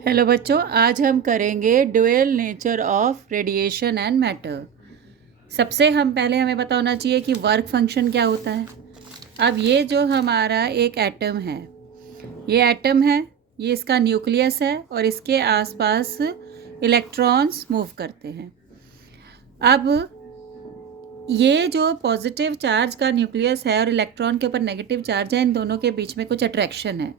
Hello बच्चों, आज हम करेंगे dual nature of radiation and matter. सबसे पहले हमें पता होना चाहिए कि वर्क फंक्शन क्या होता है। अब ये जो हमारा एक एटम है, ये एटम है, ये इसका न्यूक्लियस है और इसके आसपास इलेक्ट्रॉन्स मूव करते हैं। अब ये जो पॉजिटिव चार्ज का न्यूक्लियस है और इलेक्ट्रॉन के ऊपर नेगेटिव चार्ज है, इन दोनों के बीच में कुछ अट्रैक्शन है।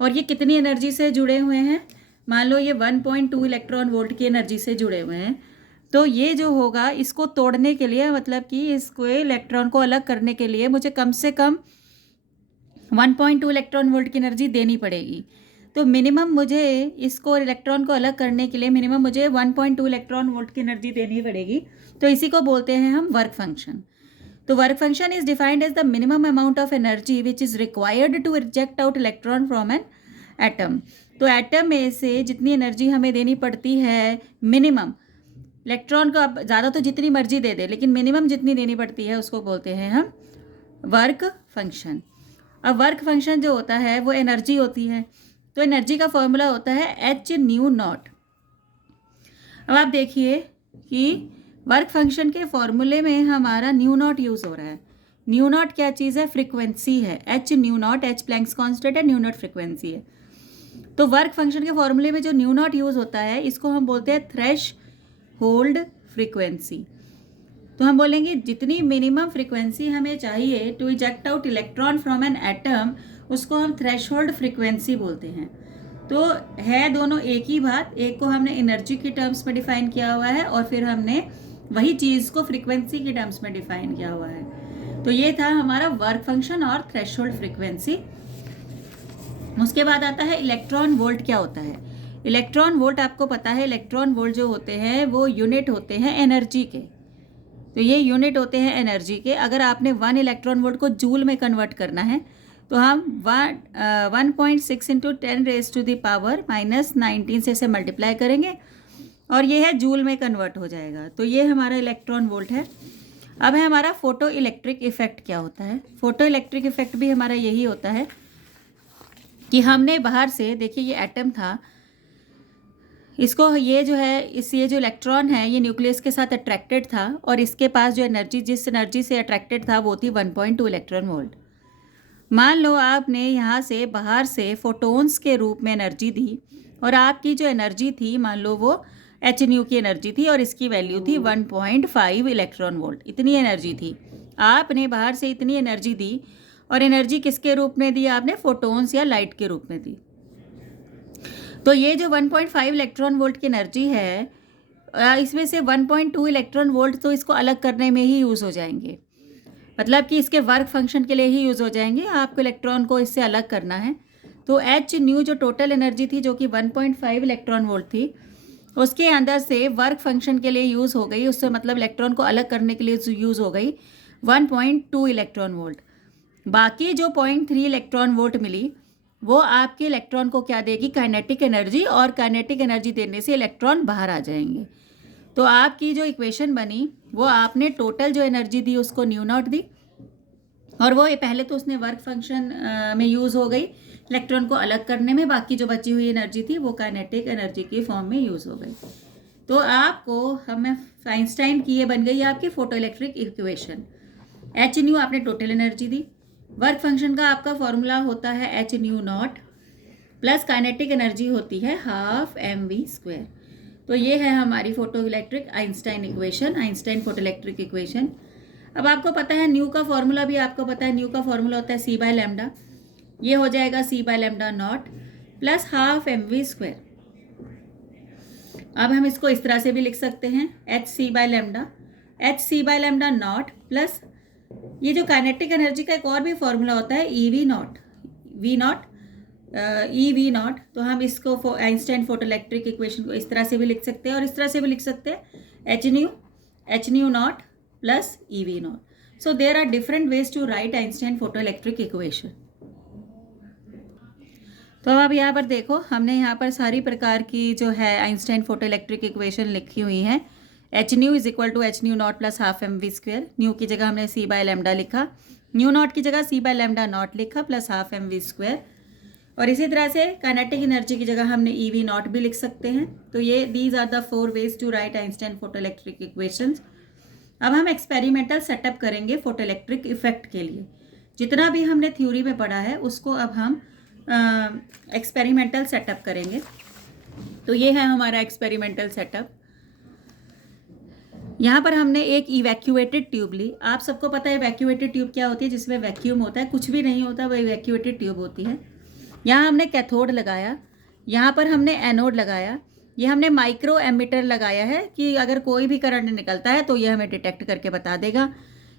और ये कितनी एनर्जी से जुड़े हुए हैं? मान लो ये 1.2 इलेक्ट्रॉन वोल्ट की एनर्जी से जुड़े हुए हैं। तो ये जो होगा, इसको तोड़ने के लिए, मतलब कि इसको इलेक्ट्रॉन को अलग करने के लिए मुझे कम से कम 1.2 इलेक्ट्रॉन वोल्ट की एनर्जी देनी पड़ेगी। तो मिनिमम मुझे इसको इलेक्ट्रॉन को अलग करने के लिए मिनिमम मुझे 1.2 इलेक्ट्रॉन वोल्ट की एनर्जी देनी पड़ेगी। तो इसी को बोलते हैं हम वर्क फंक्शन। तो work function is defined as the minimum amount of energy which is required to reject out electron from an atom. तो एटम में से जितनी एनर्जी हमें देनी पड़ती है मिनिमम, इलेक्ट्रॉन को अब ज़्यादा तो जितनी मर्जी दे दे, लेकिन मिनिमम जितनी देनी पड़ती है उसको बोलते हैं हम वर्क फंक्शन। अब वर्क फंक्शन जो होता है वो एनर्जी होती है। तो एनर्जी का फॉर्मूला होता है एच न्यू नॉट। अब आप देखिए कि वर्क फंक्शन के फॉर्मूले में हमारा न्यू नॉट यूज़ हो रहा है। न्यू नॉट क्या चीज़ है? फ्रीक्वेंसी है। H nu not, H Planck's constant है, न्यू नॉट फ्रीक्वेंसी है। तो वर्क फंक्शन के फॉर्मूले में जो न्यू नॉट यूज़ होता है, इसको हम बोलते हैं थ्रेश होल्ड फ्रीक्वेंसी। तो हम बोलेंगे जितनी मिनिमम फ्रीक्वेंसी हमें चाहिए to eject out electron from an atom, उसको हम थ्रेश होल्ड फ्रीक्वेंसी बोलते हैं। तो है दोनों एक ही बात। एक को हमने एनर्जी की टर्म्स में डिफाइन किया हुआ है और फिर हमने वही चीज़ को फ्रीक्वेंसी की टर्म्स में डिफाइन किया हुआ है। तो ये था हमारा वर्क फंक्शन और थ्रेश होल्ड फ्रीक्वेंसी। उसके बाद आता है इलेक्ट्रॉन वोल्ट। क्या होता है इलेक्ट्रॉन वोल्ट? आपको पता है इलेक्ट्रॉन वोल्ट जो होते हैं वो यूनिट होते हैं एनर्जी के। तो ये यूनिट होते हैं एनर्जी के। अगर आपने 1 इलेक्ट्रॉन वोल्ट को जूल में कन्वर्ट करना है तो हम 1.6 इंटू 10⁻⁻⁻19 से इसे मल्टीप्लाई करेंगे और ये है जूल में कन्वर्ट हो जाएगा। तो ये हमारा इलेक्ट्रॉन वोल्ट है। अब है हमारा फोटो इलेक्ट्रिक इफेक्ट। क्या होता है फोटो इलेक्ट्रिक इफेक्ट? भी हमारा यही होता है कि हमने बाहर से, देखिए ये एटम था, इसको ये जो है ये जो इलेक्ट्रॉन है ये न्यूक्लियस के साथ अट्रैक्टेड था और इसके पास जो एनर्जी, जिस एनर्जी से अट्रैक्टेड था वो थी 1.2 इलेक्ट्रॉन वोल्ट। मान लो आपने यहाँ से बाहर से फोटोन्स के रूप में एनर्जी दी और आपकी जो एनर्जी थी, मान लो वो एच न्यू की एनर्जी थी और इसकी वैल्यू थी 1.5 इलेक्ट्रॉन वोल्ट। इतनी एनर्जी थी, आपने बाहर से इतनी एनर्जी दी और एनर्जी किसके रूप में दी? आपने फोटोन्स या लाइट के रूप में दी। तो ये जो 1.5 इलेक्ट्रॉन वोल्ट की एनर्जी है, इसमें से 1.2 इलेक्ट्रॉन वोल्ट तो इसको अलग करने में ही यूज़ हो जाएंगे, मतलब कि इसके वर्क फंक्शन के लिए ही यूज़ हो जाएंगे। आपको इलेक्ट्रॉन को इससे अलग करना है। तो एच न्यू जो टोटल एनर्जी थी जो कि 1.5 इलेक्ट्रॉन वोल्ट थी, उसके अंदर से वर्क फंक्शन के लिए यूज़ हो गई, उससे मतलब इलेक्ट्रॉन को अलग करने के लिए यूज़ हो गई 1.2 इलेक्ट्रॉन वोल्ट। बाकी जो 0.3 इलेक्ट्रॉन वोल्ट मिली वो आपके इलेक्ट्रॉन को क्या देगी? Kinetic energy. और काइनेटिक एनर्जी देने से इलेक्ट्रॉन बाहर आ जाएंगे। तो आपकी जो इक्वेशन बनी वो आपने टोटल जो एनर्जी दी उसको न्यू नॉट दी और वो पहले तो उसने वर्क फंक्शन में यूज़ हो गई इलेक्ट्रॉन को अलग करने में, बाकी जो बची हुई एनर्जी थी वो काइनेटिक एनर्जी के फॉर्म में यूज़ हो गई। तो आपको हमें आइंस्टाइन की ये बन गई आपकी photo electric equation. H new आपने टोटल एनर्जी दी, वर्क फंक्शन का आपका फॉर्मूला होता है h nu naught plus kinetic energy होती है हाफ mv²। तो ये है हमारी photo electric Einstein equation, Einstein photo electric equation. अब आपको पता है न्यू का फॉर्मूला भी आपको पता है। न्यू का फॉर्मूला होता है c/λ। ये हो जाएगा c/λ not plus half mv²। अब हम इसको इस तरह से भी लिख सकते हैं hc/λ नॉट प्लस ये जो काइनेटिक एनर्जी का एक और भी फॉर्मूला होता है EV नॉट, EV नॉट। तो हम इसको आइंस्टाइन फोटो इलेक्ट्रिक इक्वेशन को इस तरह से भी लिख सकते हैं और इस तरह से भी लिख सकते हैं H nu naught plus EV naught. So there are different ways to write Einstein photo electric equation. तो अब यहाँ पर देखो, हमने यहाँ पर सारी प्रकार की जो है आइंस्टाइन फोटो इलेक्ट्रिक इक्वेशन लिखी हुई है। H nu is equal to H nu naught plus half mv²। Nu की जगह हमने c/λ लिखा, न्यू नॉट की जगह c/λ नॉट लिखा प्लस हाफ mv²। और इसी तरह से काइनेटिक एनर्जी की जगह हमने EV नॉट भी लिख सकते हैं। तो ये these are the 4 ways to write Einstein photoelectric equations. अब हम एक्सपेरिमेंटल सेटअप करेंगे फोटोइलेक्ट्रिक इफेक्ट के लिए। जितना भी हमने थ्योरी में पढ़ा है उसको अब हम एक्सपेरिमेंटल सेटअप करेंगे। तो ये है हमारा एक्सपेरिमेंटल सेटअप। यहाँ पर हमने एक इवैक्यूएटेड ट्यूब ली। आप सबको पता है इवैक्यूएटेड ट्यूब क्या होती है, जिसमें वैक्यूम होता है, कुछ भी नहीं होता, वह इवैक्यूएटेड ट्यूब होती है। यहाँ हमने कैथोड लगाया, यहाँ पर हमने एनोड लगाया, ये हमने माइक्रो एमिटर लगाया है कि अगर कोई भी करंट निकलता है तो ये हमें डिटेक्ट करके बता देगा।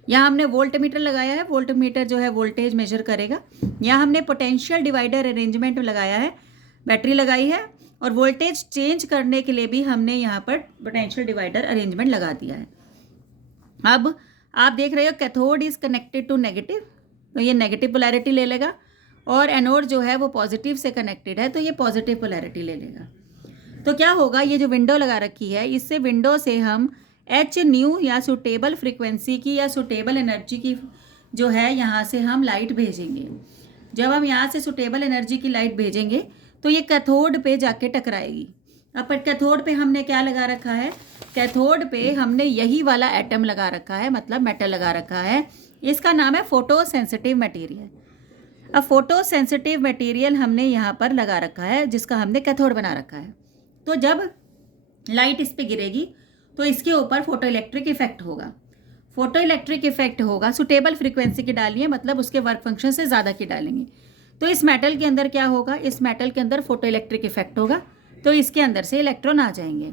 यहाँ हमने वोल्ट मीटर लगाया है, वोल्ट मीटर जो है वोल्टेज मेजर करेगा। यहाँ हमने पोटेंशियल डिवाइडर अरेंजमेंट लगाया है, बैटरी लगाई है, और वोल्टेज चेंज करने के लिए भी हमने यहाँ पर पोटेंशियल डिवाइडर अरेंजमेंट लगा दिया है। अब आप देख रहे हो cathode is connected to negative, तो ये नेगेटिव पोलैरिटी ले लेगा, और एनोड जो है वो पॉजिटिव से कनेक्टेड है तो ये पॉजिटिव पोलैरिटी ले लेगा। तो क्या होगा, ये जो विंडो लगा रखी है, इससे विंडो से हम एच न्यू या सुटेबल फ्रीक्वेंसी की या सुटेबल एनर्जी की जो है यहाँ से हम लाइट भेजेंगे। जब हम यहाँ से सुटेबल एनर्जी की लाइट भेजेंगे तो ये कैथोड पे जाके टकराएगी। अब पर कैथोड पे हमने क्या लगा रखा है, कैथोड पे हमने यही वाला एटम लगा रखा है, मतलब मेटल लगा रखा है। इसका नाम है फोटो सेंसिटिव मटेरियल। अब फोटो सेंसिटिव मटेरियल हमने यहाँ पर लगा रखा है, जिसका हमने कैथोड बना रखा है। तो जब लाइट इस पर गिरेगी तो इसके ऊपर फोटो इलेक्ट्रिक इफेक्ट होगा। फोटो इलेक्ट्रिक इफेक्ट होगा, सुटेबल फ्रीक्वेंसी की डालिए, मतलब उसके वर्क फंक्शन से ज़्यादा की डालेंगे। तो इस मेटल के अंदर क्या होगा, इस मेटल के अंदर फोटो इलेक्ट्रिक इफेक्ट होगा, तो इसके अंदर से इलेक्ट्रॉन आ जाएंगे।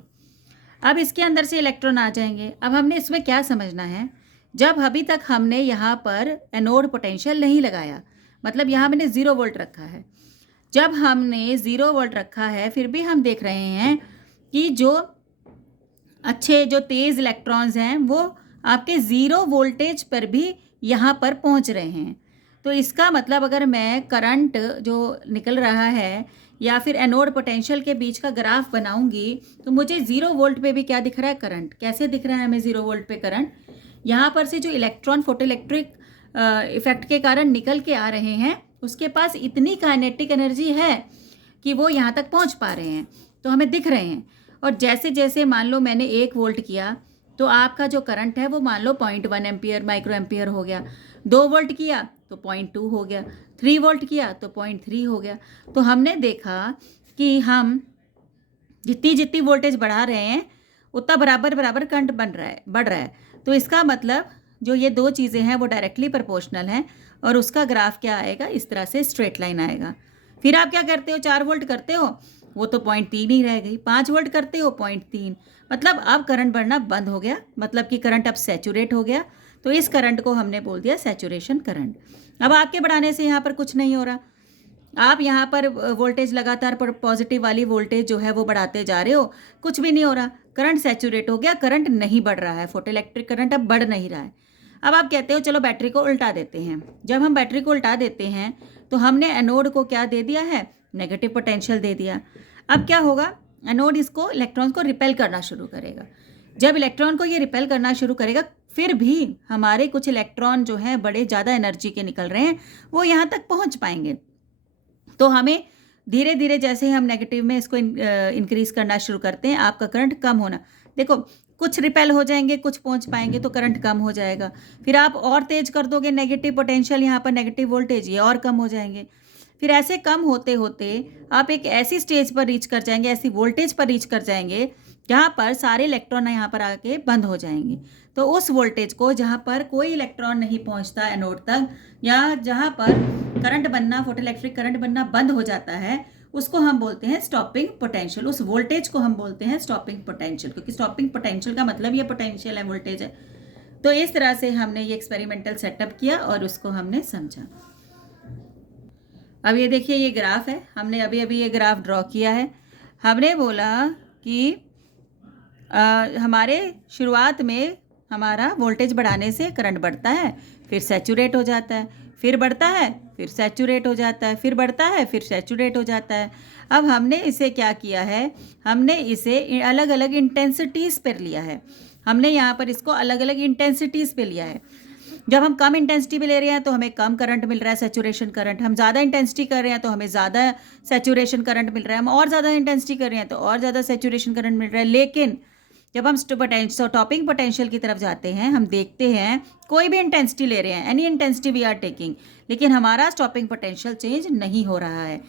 अब इसके अंदर से इलेक्ट्रॉन आ जाएंगे। अब हमने इसमें क्या समझना है, जब अभी तक हमने यहाँ पर एनोड पोटेंशियल नहीं लगाया, मतलब यहाँ मैंने 0 वोल्ट रखा है। जब हमने 0 वोल्ट रखा है फिर भी हम देख रहे हैं कि जो अच्छे जो तेज़ इलेक्ट्रॉन्स हैं वो आपके 0 वोल्टेज पर भी यहाँ पर पहुँच रहे हैं। तो इसका मतलब अगर मैं करंट जो निकल रहा है या फिर एनोड पोटेंशियल के बीच का ग्राफ बनाऊंगी तो मुझे 0 वोल्ट पे भी क्या दिख रहा है, करंट। कैसे दिख रहा है हमें 0 वोल्ट पे करंट, यहाँ पर से जो इलेक्ट्रॉन फोटो इलेक्ट्रिक इफेक्ट के कारण निकल के आ रहे हैं उसके पास इतनी काइनेटिक एनर्जी है कि वो यहाँ तक पहुँच पा रहे हैं, तो हमें दिख रहे हैं। और जैसे जैसे मान लो मैंने 1 वोल्ट किया तो आपका जो करंट है वो मान लो 0.1 एम्पियर माइक्रो एम्पियर हो गया। 2 वोल्ट किया तो 0.2 हो गया, 3 वोल्ट किया तो 0.3 हो गया। तो हमने देखा कि हम जितनी जितनी वोल्टेज बढ़ा रहे हैं उतना बराबर बराबर करंट बढ़ रहा है। तो इसका मतलब जो ये 2 चीज़ें हैं वो डायरेक्टली प्रोपोर्शनल हैं, और उसका ग्राफ क्या आएगा, इस तरह से स्ट्रेट लाइन आएगा। फिर आप क्या करते हो, 4 वोल्ट करते हो वो तो 0.3 ही रह गई, 5 वोल्ट करते हो 0.3, मतलब अब करंट बढ़ना बंद हो गया, मतलब कि करंट अब सैचुरेट हो गया। तो इस करंट को हमने बोल दिया सैचुरेशन करंट। अब आपके बढ़ाने से यहाँ पर कुछ नहीं हो रहा, आप यहाँ पर वोल्टेज लगातार पर पॉजिटिव वाली वोल्टेज जो है वो बढ़ाते जा रहे हो, कुछ भी नहीं हो रहा, करंट सैचुरेट हो गया, करंट नहीं बढ़ रहा है, फोटो इलेक्ट्रिक करंट अब बढ़ नहीं रहा है। अब आप कहते हो चलो बैटरी को उल्टा देते हैं। जब हम बैटरी को उल्टा देते हैं तो हमने एनोड को क्या दे दिया है, नेगेटिव पोटेंशियल दे दिया। अब क्या होगा, एनोड इसको इलेक्ट्रॉन को रिपेल करना शुरू करेगा। जब इलेक्ट्रॉन को ये रिपेल करना शुरू करेगा, फिर भी हमारे कुछ इलेक्ट्रॉन जो हैं बड़े ज़्यादा एनर्जी के निकल रहे हैं, वो यहाँ तक पहुँच पाएंगे। तो हमें धीरे धीरे जैसे हम नेगेटिव में इसको इंक्रीज़ करना शुरू करते हैं, आपका करंट कम होना, देखो कुछ रिपेल हो जाएंगे, कुछ पहुंच पाएंगे तो करंट कम हो जाएगा। फिर आप और तेज कर दोगे नेगेटिव पोटेंशियल, यहाँ पर नेगेटिव वोल्टेज, ये और कम हो जाएंगे। फिर ऐसे कम होते होते आप एक ऐसी स्टेज पर रीच कर जाएंगे, ऐसी वोल्टेज पर रीच कर जाएंगे जहाँ पर सारे इलेक्ट्रॉन यहाँ पर आके बंद हो जाएंगे। तो उस वोल्टेज को जहाँ पर कोई इलेक्ट्रॉन नहीं पहुँचता एनोड तक, या जहाँ पर करंट बनना, फोटो इलेक्ट्रिक करंट बनना बंद हो जाता है, उसको हम बोलते हैं स्टॉपिंग पोटेंशियल। उस वोल्टेज को हम बोलते हैं स्टॉपिंग पोटेंशियल, क्योंकि स्टॉपिंग पोटेंशियल का मतलब ये पोटेंशियल है, वोल्टेज है। तो इस तरह से हमने ये एक्सपेरिमेंटल सेटअप किया और उसको हमने समझा। अब ये देखिए ये ग्राफ है, हमने अभी अभी ये ग्राफ ड्रॉ किया है। हमने बोला कि हमारे शुरुआत में हमारा वोल्टेज बढ़ाने से करंट बढ़ता है, फिर सैचुरेट हो जाता है, फिर बढ़ता है, फिर सैचुरेट हो जाता है, फिर बढ़ता है, फिर सैचुरेट हो जाता है। अब हमने इसे क्या किया है, हमने इसे अलग अलग इंटेंसिटीज़ पर लिया है। हमने यहाँ पर इसको अलग अलग इंटेंसिटीज़ पे लिया है। जब हम कम इंटेंसिटी पे ले रहे हैं तो हमें कम करंट मिल रहा है, सैचुरेशन करंट। हम ज़्यादा इंटेंसिटी कर रहे हैं तो हमें ज़्यादा सैचुरेशन करंट मिल रहा है। हम और ज़्यादा इंटेंसिटी कर रहे हैं तो और ज़्यादा सैचुरेशन करंट मिल रहा है। लेकिन जब हम टॉपिंग पोटेंशियल की तरफ जाते हैं, हम देखते हैं कोई भी इंटेंसिटी ले रहे हैं, any intensity we are taking, लेकिन हमारा स्टॉपिंग पोटेंशियल चेंज नहीं हो रहा है।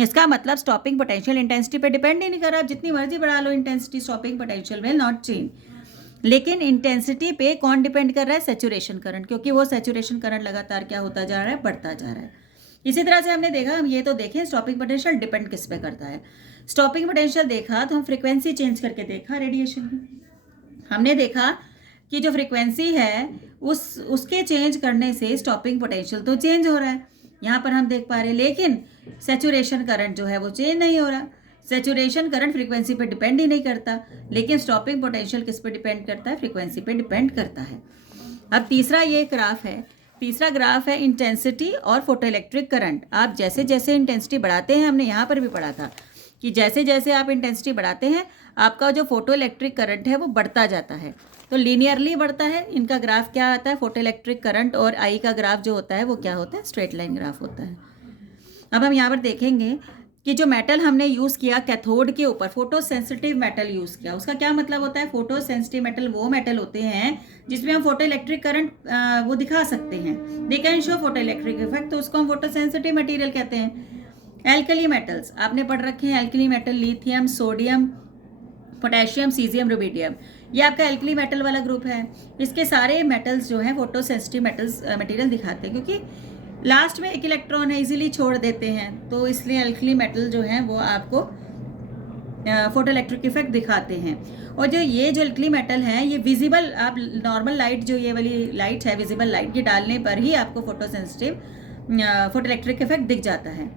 इसका मतलब स्टॉपिंग पोटेंशियल इंटेंसिटी पे डिपेंड ही नहीं कर रहा। जितनी मर्जी बढ़ा low intensity, stopping potential will not change. लेकिन इंटेंसिटी पे कौन डिपेंड कर रहा है? सैचुरेशन करंट, क्योंकि वो सैचुरेशन करंट लगातार क्या होता जा रहा है? बढ़ता जा रहा है। इसी तरह से हमने देखा, हम ये तो देखें स्टॉपिंग पोटेंशियल डिपेंड किस पे करता है। स्टॉपिंग पोटेंशियल देखा तो हम फ्रीक्वेंसी चेंज करके देखा रेडिएशन की। हमने देखा कि जो फ्रीक्वेंसी है उसके चेंज करने से स्टॉपिंग पोटेंशियल तो चेंज हो रहा है, यहाँ पर हम देख पा रहे हैं। लेकिन सैचुरेशन करंट जो है वो चेंज नहीं हो रहा। सैचुरेशन करंट फ्रीक्वेंसी पे डिपेंड ही नहीं करता, लेकिन स्टॉपिंग पोटेंशियल किस पे डिपेंड करता है? फ्रीक्वेंसी पे डिपेंड करता है। अब तीसरा ये ग्राफ है, तीसरा ग्राफ है इंटेंसिटी और फोटोइलेक्ट्रिक करंट। आप जैसे जैसे इंटेंसिटी बढ़ाते हैं, हमने यहाँ पर भी पढ़ा था कि जैसे जैसे आप इंटेंसिटी बढ़ाते हैं आपका जो फोटोइलेक्ट्रिक करंट है वो बढ़ता जाता है। तो लीनियरली बढ़ता है। इनका ग्राफ क्या आता है? फोटोइलेक्ट्रिक करंट और आई का ग्राफ जो होता है वो क्या होता है? स्ट्रेट लाइन ग्राफ होता है। अब हम यहाँ पर देखेंगे कि जो मेटल हमने यूज़ किया कैथोड के ऊपर, फोटो सेंसिटिव मेटल यूज़ किया। उसका क्या मतलब होता है? फोटो सेंसिटिव मेटल वो मेटल होते हैं जिसमें हम फोटो इलेक्ट्रिक करंट वो दिखा सकते हैं, they can show photo electric effect, तो उसको हम फोटो सेंसिटिव मटेरियल कहते हैं। एल्कली मेटल्स आपने पढ़ रखे हैं, alkali metal lithium, sodium, potassium, caesium, rubidium, ये आपका एल्कली मेटल वाला ग्रुप है। इसके सारे मेटल्स जो हैं फोटो सेंसिटिव मेटल्स मटेरियल दिखाते हैं, क्योंकि लास्ट में एक इलेक्ट्रॉन है, इजीली छोड़ देते हैं, तो इसलिए एल्कली मेटल जो हैं वो आपको फोटो इलेक्ट्रिक इफेक्ट दिखाते हैं। और जो एल्कली मेटल है ये विजिबल, आप नॉर्मल लाइट जो ये वाली लाइट है विजिबल लाइट, ये डालने पर ही आपको photo sensitive photo electric effect दिख जाता है।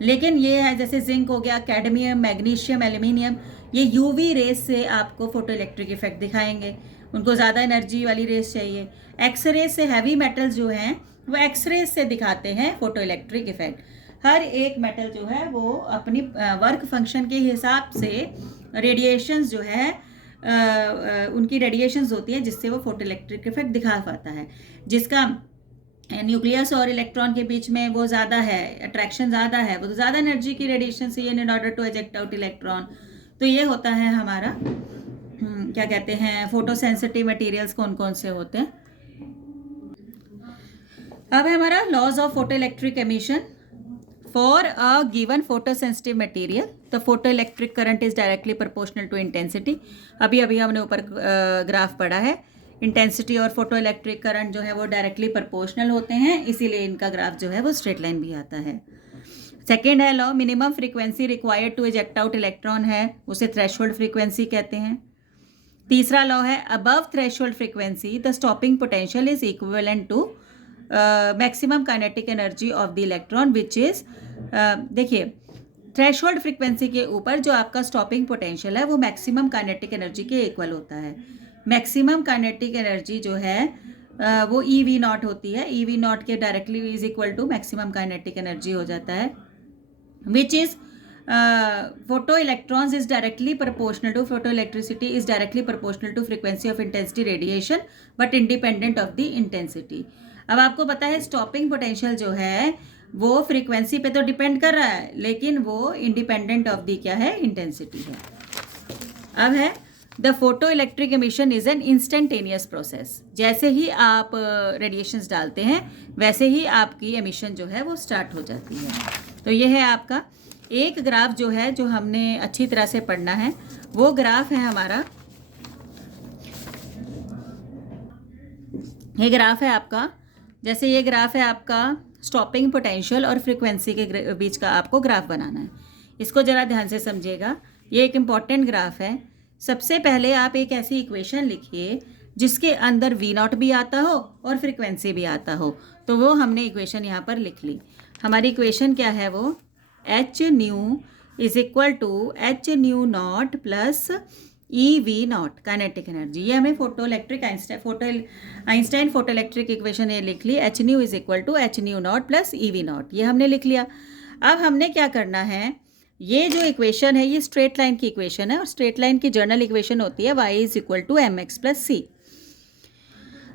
लेकिन ये है जैसे जिंक हो गया, कैडमियम, मैग्नीशियम, एल्यूमिनियम, ये यूवी रेस से आपको फोटो इलेक्ट्रिक इफेक्ट दिखाएंगे। उनको ज़्यादा एनर्जी वाली रेस चाहिए। एक्स रेस से हैवी मेटल्स जो हैं वो एक्स रेस से दिखाते हैं फोटो इलेक्ट्रिक इफेक्ट। हर एक मेटल जो है वो अपनी वर्क फंक्शन के हिसाब से रेडिएशंस जो है उनकी रेडिएशंस होती है जिससे वो फोटो इलेक्ट्रिक इफेक्ट दिखा पाता है। जिसका न्यूक्लियस और इलेक्ट्रॉन के बीच में वो ज़्यादा है, अट्रैक्शन ज़्यादा है, वो तो ज़्यादा एनर्जी की रेडिएशन से in order to eject out electron. तो ये होता है हमारा क्या कहते हैं फोटो सेंसिटिव मटेरियल्स कौन कौन से होते हैं। अब है हमारा laws of photo electric emission for a given photo sensitive material. The photo electric current is directly proportional to intensity. अभी अभी हमने ऊपर ग्राफ पढ़ा है, इंटेंसिटी और फोटो इलेक्ट्रिक करंट जो है वो डायरेक्टली प्रोपोर्शनल होते हैं, इसीलिए इनका ग्राफ जो है वो स्ट्रेट लाइन भी आता है। सेकेंड है law, minimum frequency required to eject out electron है, उसे थ्रेशोल्ड फ्रीक्वेंसी कहते हैं। तीसरा लॉ है above threshold frequency the stopping potential is equivalent to maximum kinetic energy of the electron which is, देखिए थ्रेशोल्ड फ्रीक्वेंसी के ऊपर जो आपका स्टॉपिंग पोटेंशियल है वो मैक्सिमम काइनेटिक एनर्जी के इक्वल होता है। मैक्सिमम काइनेटिक एनर्जी जो है वो ई वी नॉट होती है, ई वी नॉट के directly is equal to maximum kinetic energy हो जाता है, which is photo electrons is directly proportional to photo electricity is directly proportional to frequency of intensity radiation but independent of the intensity। अब आपको पता है stopping potential जो है वो फ्रीक्वेंसी पे तो डिपेंड कर रहा है, लेकिन वो इंडिपेंडेंट ऑफ दी क्या है? इंटेंसिटी है। अब है the photo electric emission is an instantaneous process. जैसे ही आप रेडिएशंस डालते हैं वैसे ही आपकी एमिशन जो है वो स्टार्ट हो जाती है। तो ये है आपका एक ग्राफ जो है जो हमने अच्छी तरह से पढ़ना है, वो ग्राफ है हमारा, ये ग्राफ है आपका, जैसे ये ग्राफ है आपका स्टॉपिंग पोटेंशियल और फ्रीक्वेंसी के बीच का आपको ग्राफ बनाना है। इसको ज़रा ध्यान से समझिएगा, ये एक इम्पॉर्टेंट ग्राफ है। सबसे पहले आप एक ऐसी इक्वेशन लिखिए जिसके अंदर वी नॉट भी आता हो और फ्रीक्वेंसी भी आता हो। तो वो हमने इक्वेशन यहाँ पर लिख ली। हमारी इक्वेशन क्या है? वो H nu is equal to H nu naught plus E V naught kinetic energy. ये हमें photo Einstein photo electric equation ये लिख ली, H nu is equal to H nu naught plus E V naught, ये हमने लिख लिया। अब हमने क्या करना है, ये जो इक्वेशन है ये स्ट्रेट लाइन की इक्वेशन है और स्ट्रेट लाइन की जर्नल इक्वेशन होती है y is equal to M X plus C.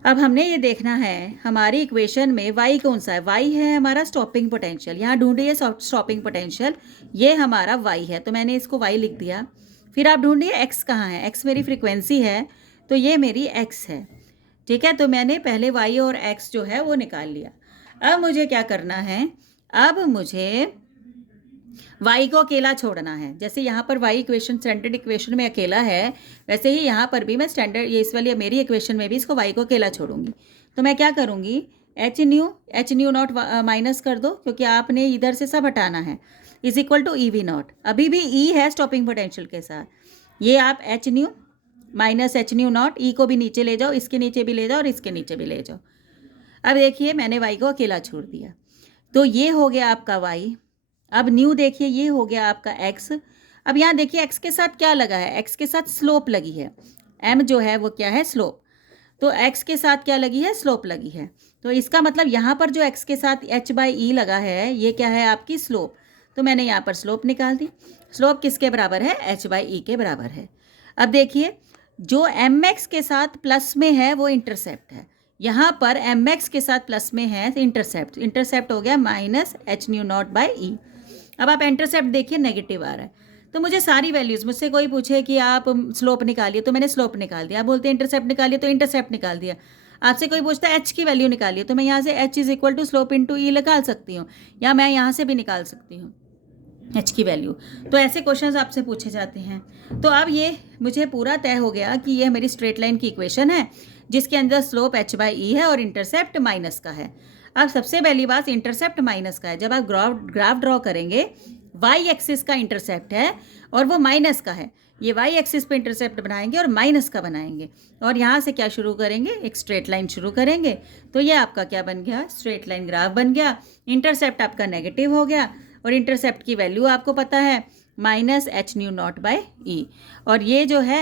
अब हमने ये देखना है हमारी इक्वेशन में y कौन सा है। y है हमारा स्टॉपिंग पोटेंशियल, यहाँ ढूंढिए स्टॉपिंग पोटेंशियल, ये हमारा y है तो मैंने इसको y लिख दिया। फिर आप ढूंढिए x कहाँ है, x मेरी फ्रीक्वेंसी है तो ये मेरी x है, ठीक है। तो मैंने पहले y और x जो है वो निकाल लिया। अब मुझे क्या करना है, अब मुझे y को अकेला छोड़ना है। जैसे यहाँ पर y इक्वेशन स्टैंडर्ड इक्वेशन में अकेला है, वैसे ही यहाँ पर भी मैं स्टैंडर्ड ये इस वाली मेरी इक्वेशन में भी इसको y को अकेला छोड़ूंगी। तो मैं क्या करूँगी, एच न्यू नॉट माइनस कर दो क्योंकि आपने इधर से सब हटाना है, is equal to e V naught. अभी भी ई है स्टॉपिंग पोटेंशियल के साथ, ये आप H nu minus H nu naught, E को भी नीचे ले जाओ, इसके नीचे भी ले जाओ और इसके नीचे भी ले जाओ। अब देखिए मैंने y को अकेला छोड़ दिया, तो ये हो गया आपका y। अब न्यू देखिए ये हो गया आपका x। अब यहाँ देखिए x के साथ क्या लगा है, x के साथ स्लोप लगी है, m जो है वो क्या है स्लोप, तो x के साथ क्या लगी है स्लोप लगी है। तो इसका मतलब यहाँ पर जो x के साथ h/e लगा है ये क्या है आपकी स्लोप, तो मैंने यहाँ पर स्लोप निकाल दी। स्लोप किसके बराबर है, h/e के बराबर है। अब देखिए जो mx के साथ प्लस में है वो इंटरसेप्ट है, यहाँ पर mx के साथ प्लस में है इंटरसेप्ट, इंटरसेप्ट हो गया minus H nu naught by E. अब आप इंटरसेप्ट देखिए नेगेटिव आ रहा है, तो मुझे सारी वैल्यूज़, मुझसे कोई पूछे कि आप स्लोप निकालिए तो मैंने स्लोप निकाल दिया, आप बोलते हैं इंटरसेप्ट निकालिए तो इंटरसेप्ट निकाल दिया। आपसे कोई पूछता है एच की वैल्यू निकालिए तो मैं यहाँ से H is equal to slope into E निकाल सकती हूँ, या मैं यहाँ से भी निकाल सकती हूँ एच की वैल्यू। तो ऐसे क्वेश्चंस आपसे पूछे जाते हैं। तो अब ये मुझे पूरा तय हो गया कि ये मेरी स्ट्रेट लाइन की इक्वेशन है जिसके अंदर स्लोप h/e है और इंटरसेप्ट माइनस का है। अब सबसे पहली बात, इंटरसेप्ट माइनस का है। जब आप ग्राफ ड्रॉ करेंगे y एक्सिस का इंटरसेप्ट है और वो माइनस का है, ये y एक्सिस पे इंटरसेप्ट बनाएंगे और माइनस का बनाएंगे और यहाँ से क्या शुरू करेंगे, एक स्ट्रेट लाइन शुरू करेंगे। तो ये आपका क्या बन गया, स्ट्रेट लाइन ग्राफ बन गया। इंटरसेप्ट आपका नेगेटिव हो गया और इंटरसेप्ट की वैल्यू आपको पता है minus H nu naught by E, और ये जो है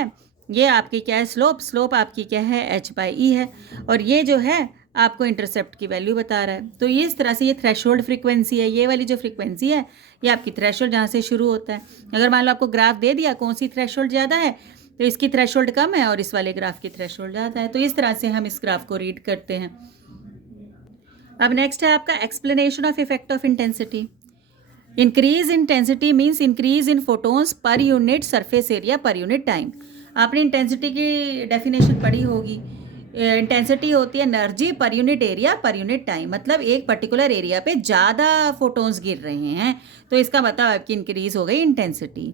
ये आपकी क्या है स्लोप, स्लोप आपकी क्या है h/e है, और ये जो है आपको इंटरसेप्ट की वैल्यू बता रहा है। तो ये इस तरह से ये थ्रेशोल्ड फ्रीक्वेंसी है, ये वाली जो फ्रीक्वेंसी है ये आपकी थ्रेशोल्ड जहाँ से शुरू होता है। अगर मान लो आपको ग्राफ दे दिया कौन सी थ्रेशोल्ड ज़्यादा है, तो इसकी थ्रेशोल्ड कम है और इस वाले ग्राफ की थ्रेशोल्ड ज़्यादा है। तो इस तरह से हम इस ग्राफ को रीड करते हैं। अब नेक्स्ट है आपका explanation of effect of intensity. Increase intensity means increase in photons per unit surface area per unit time. आपने इंटेंसिटी की डेफिनेशन पढ़ी होगी। इंटेंसिटी होती है energy per unit area per unit time, मतलब एक पर्टिकुलर एरिया पे ज़्यादा फोटोन्स गिर रहे हैं तो इसका मतलब आपकी इंक्रीज हो गई इंटेंसिटी।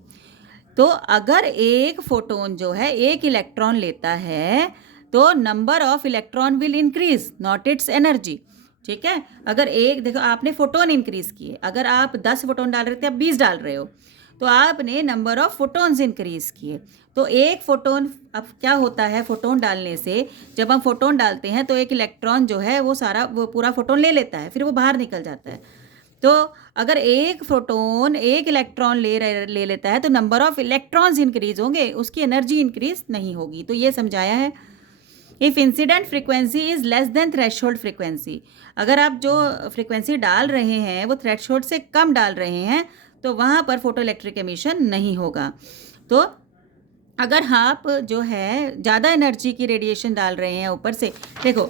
तो अगर एक फोटोन जो है एक इलेक्ट्रॉन लेता है तो number of electron will increase not it's energy, ठीक है। अगर एक देखो आपने फोटोन इंक्रीज किए, अगर आप 10 फोटोन डाल रहे थे आप 20 डाल रहे हो, तो आपने नंबर ऑफ फोटोन्स इंक्रीज किए। तो एक फोटोन, अब क्या होता है फोटोन डालने से, जब हम फोटोन डालते हैं तो एक इलेक्ट्रॉन जो है वो पूरा फोटोन ले लेता है, फिर वो बाहर निकल जाता है। तो अगर एक फोटोन एक इलेक्ट्रॉन ले लेता है तो नंबर ऑफ इलेक्ट्रॉन्स इंक्रीज होंगे, उसकी एनर्जी इंक्रीज नहीं होगी। तो ये समझाया है। If incident frequency is less than threshold frequency, अगर आप जो फ्रिक्वेंसी डाल रहे हैं वो थ्रेशोल्ड से कम डाल रहे हैं तो वहाँ पर फोटो इलेक्ट्रिक एमिशन नहीं होगा। तो अगर आप जो है ज़्यादा एनर्जी की रेडिएशन डाल रहे हैं ऊपर से, देखो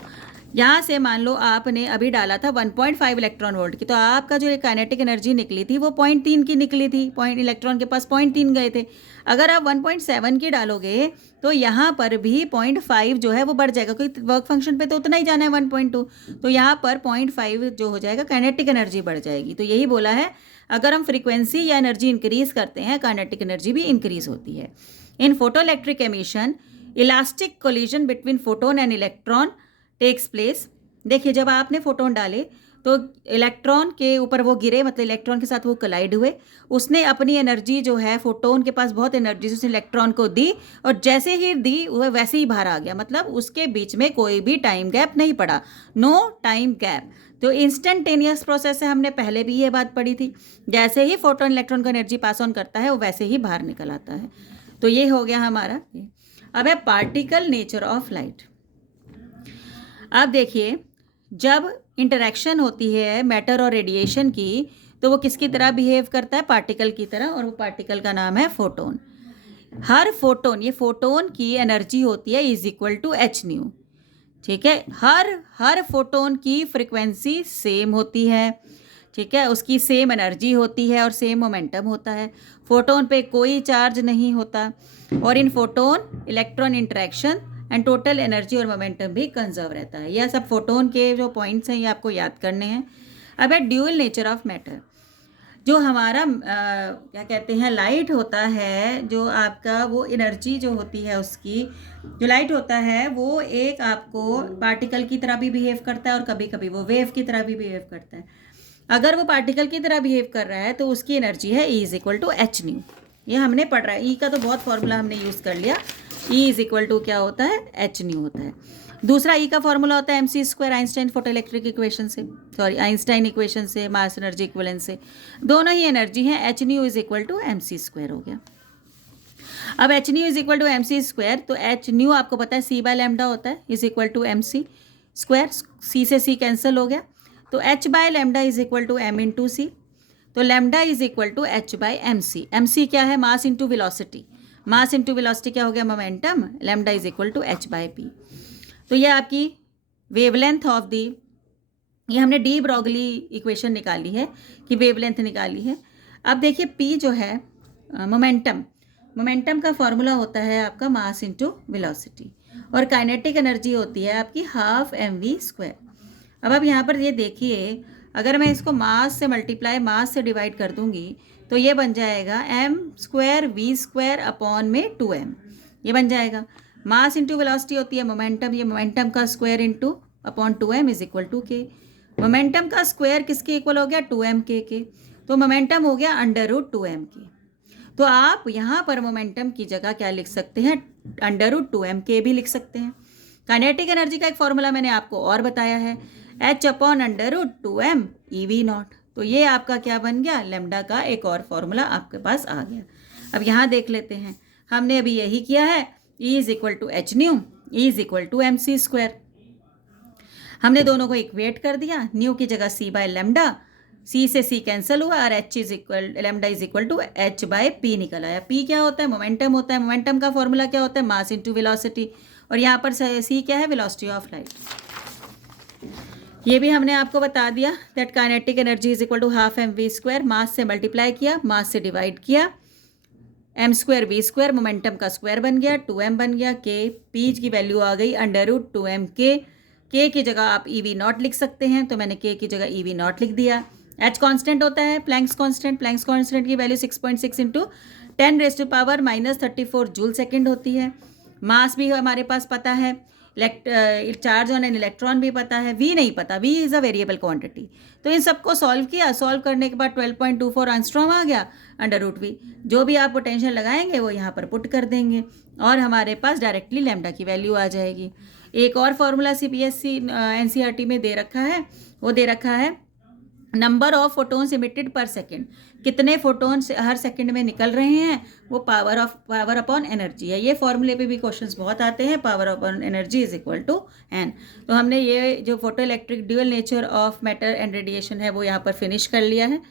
यहाँ से मान लो आपने अभी डाला था 1.5 इलेक्ट्रॉन वोल्ट की, तो आपका जो काइनेटिक एनर्जी निकली थी वो 0.3 की निकली थी, इलेक्ट्रॉन के पास 0.3 गए थे। अगर आप 1.7 की डालोगे तो यहाँ पर भी 0.5 जो है वो बढ़ जाएगा, क्योंकि वर्क फंक्शन पे तो उतना ही जाना है 1.2, तो यहाँ पर 0.5 जो हो जाएगा काइनेटिक एनर्जी बढ़ जाएगी। तो यही बोला है, अगर हम फ्रीक्वेंसी या एनर्जी इंक्रीज करते हैं काइनेटिक एनर्जी भी इंक्रीज होती है। In photo electric emission elastic collision between photon and electron takes place. देखिए जब आपने फोटोन डाले तो इलेक्ट्रॉन के ऊपर वो गिरे, मतलब इलेक्ट्रॉन के साथ वो कोलाइड हुए, उसने अपनी एनर्जी जो है फोटोन के पास बहुत एनर्जी उसने इलेक्ट्रॉन को दी और जैसे ही दी वह वैसे ही बाहर आ गया, मतलब उसके बीच में कोई भी टाइम गैप नहीं पड़ा, नो टाइम गैप। तो इंस्टेंटेनियस प्रोसेस है, हमने पहले भी ये बात पढ़ी थी, जैसे ही फोटोन इलेक्ट्रॉन को एनर्जी पास ऑन करता है वो वैसे ही बाहर निकल आता है। तो ये हो गया हमारा। अब है पार्टिकल नेचर ऑफ लाइट। अब देखिए जब इंटरेक्शन होती है मैटर और रेडिएशन की तो वो किसकी तरह बिहेव करता है, पार्टिकल की तरह, और वो पार्टिकल का नाम है फोटोन। हर फोटोन, ये फोटोन की एनर्जी होती है is equal to H nu, ठीक है, हर फोटोन की फ्रिक्वेंसी सेम होती है, ठीक है, उसकी सेम एनर्जी होती है और सेम मोमेंटम होता है। फोटोन पे कोई चार्ज नहीं होता और in photon electron interaction and total energy और मोमेंटम भी कंजर्व रहता है। यह सब फोटोन के जो पॉइंट्स हैं ये आपको याद करने हैं। अब है ड्यूअल नेचर ऑफ मैटर। जो हमारा क्या कहते हैं लाइट होता है, जो आपका वो एनर्जी जो होती है उसकी, जो लाइट होता है वो एक आपको पार्टिकल की तरह भी बिहेव करता है और कभी कभी वो वेव की तरह भी बिहेव करता है। अगर वो पार्टिकल की तरह बिहेव कर रहा है तो उसकी एनर्जी है E is equal to H nu. ये हमने पढ़ रहा है, ई का तो बहुत फॉर्मूला हमने यूज़ कर लिया। E इज इक्वल टू क्या होता है, एच न्यू होता है। दूसरा ई का फॉर्मूला होता है एम सी square, Einstein photo electric equation से, सॉरी आइंस्टाइन इक्वेशन से, मास एनर्जी इक्विवेलेंस से, दोनों ही एनर्जी हैं। H nu is equal to M C square हो गया। अब H nu is equal to M C square, तो एच न्यू आपको पता है सी बाय लैम्डा होता है, is equal to M C square, C से सी कैंसिल हो गया, तो H by lambda is equal to M into C, तो lambda is equal to H by M C. M C क्या है, mass into velocity, mass into velocity क्या हो गया, momentum, lambda is equal to H by P. तो ये आपकी wavelength of the, ये हमने डी ब्रॉगली इक्वेशन निकाली है कि वेवलेंथ निकाली है। अब देखिए पी जो है मोमेंटम, मोमेंटम का फॉर्मूला होता है आपका मास इंटू वेलोसिटी और काइनेटिक एनर्जी होती है आपकी हाफ एम वी स्क्वायर। अब यहाँ पर ये देखिए, अगर मैं इसको मास से मल्टीप्लाई मास से डिवाइड कर दूंगी तो ये बन जाएगा m square we square upon में 2m, ये बन जाएगा। मास इंटू वेलोसिटी होती है मोमेंटम, ये मोमेंटम का square into upon 2m is equal to K. Momentum का स्क्वायर किसके इक्वल हो गया, 2m के, तो मोमेंटम हो गया अंडर रूट 2m के। तो आप यहाँ पर मोमेंटम की जगह क्या लिख सकते हैं, अंडर रूट 2m के भी लिख सकते हैं। काइनेटिक एनर्जी का एक फॉर्मूला मैंने आपको और बताया है, h upon under root 2m e V naught. तो ये आपका क्या बन गया, लैम्डा का एक और फॉर्मूला आपके पास आ गया। अब यहाँ देख लेते हैं, हमने अभी यही किया है, E is equal to H nu, e is equal to M C square. हमने दोनों को इक्वेट कर दिया, न्यू की जगह सी बाय लैम्डा, सी से सी कैंसिल हुआ और h is equal lambda is equal to H by p निकल आया। पी क्या होता है, मोमेंटम होता है, मोमेंटम का फॉर्मूला क्या होता है, मास इंटू वेलोसिटी, और यहाँ पर सी क्या है, वेलोसिटी ऑफ लाइट। ये भी हमने आपको बता दिया that kinetic energy is equal to half M V square, mass से मल्टीप्लाई किया, मास से डिवाइड किया, M square we square, momentum का स्क्वायर बन गया, 2m बन गया, के पी की वैल्यू आ गई अंडर रूट 2m के की जगह आप ई वी नॉट लिख सकते हैं, तो मैंने के की जगह ई वी नॉट लिख दिया। एच कांस्टेंट होता है, प्लैंक्स कांस्टेंट, प्लैंक्स कांस्टेंट की वैल्यू 6.6 इंटू 10⁻⁻³ जूल सेकेंड होती है। मास भी हमारे पास पता है, चार्ज ऑन एन इलेक्ट्रॉन भी पता है, वी नहीं पता, v is a variable quantity. तो इन सबको सॉल्व किया, सॉल्व करने के बाद 12.24 एंगस्ट्रॉम आ गया अंडर रूट वी। जो भी आप पोटेंशियल लगाएंगे वो यहाँ पर पुट कर देंगे और हमारे पास डायरेक्टली लैम्डा की वैल्यू आ जाएगी। एक और फॉर्मूला CBSE NCERT में दे रखा है, वो दे रखा है नंबर ऑफ फोटोन्स इमिटेड पर सेकेंड, कितने फोटोन्स हर सेकंड में निकल रहे हैं, वो पावर अपॉन एनर्जी है। ये फॉर्मूले पे भी क्वेश्चंस बहुत आते हैं, power upon energy is equal to n। तो हमने ये जो photo electric dual nature of matter and radiation है वो यहाँ पर फिनिश कर लिया है।